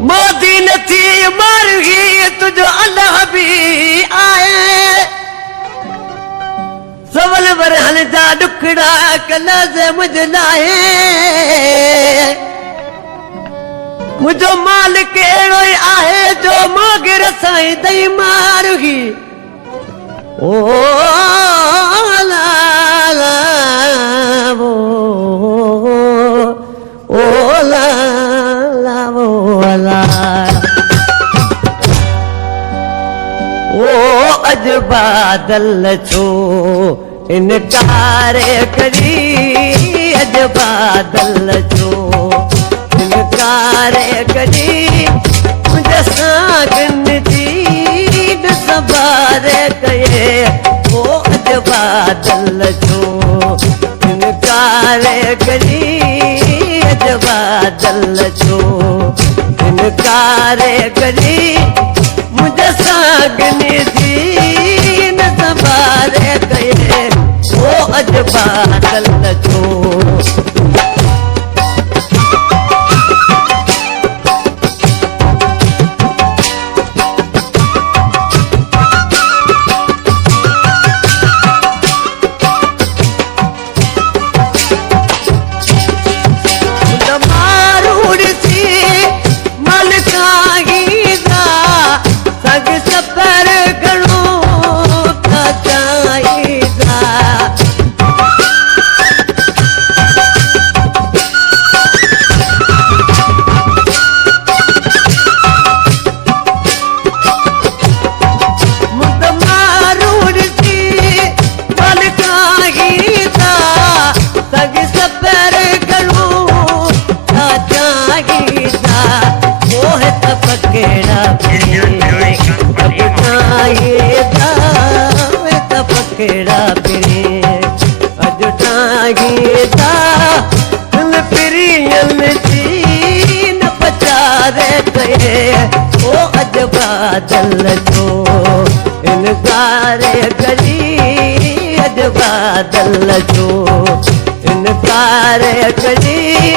मोदी नथी मारगी तुझो अल्लाह भी आए सवल वरहल जा डुकड़ा कला से मुझ लाए मुझो माल केड़ो आहे जो मागिर साईं दई मारगी ओ ला ला वो ओ ला ला वो ला ओ अज बादल छो इनकार करी अज बादल छो इनकार करी मुझे सागन जी सवार कये ओ अज बादल छो इनकार करी अज बादल छो इनकार करी मुझे सागन जी सवार कये ओ अज बादल छो बादल छो इनकार करी अज बादल छो इनकार करी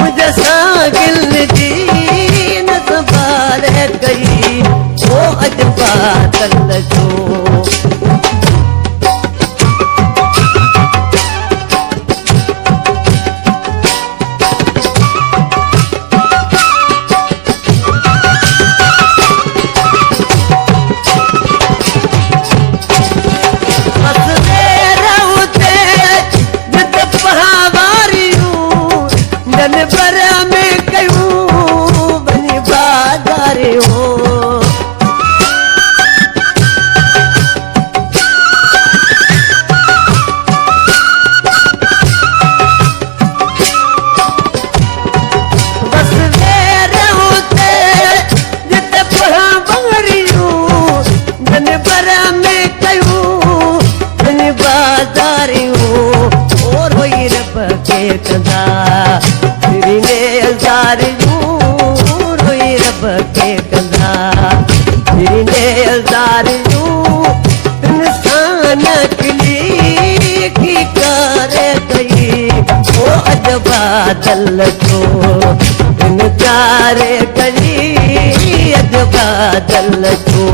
मुझे सागिल जी न सवार कई ओ अज बादल छो बादल छो इनकार करी अज बादल छो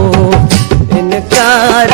इनकार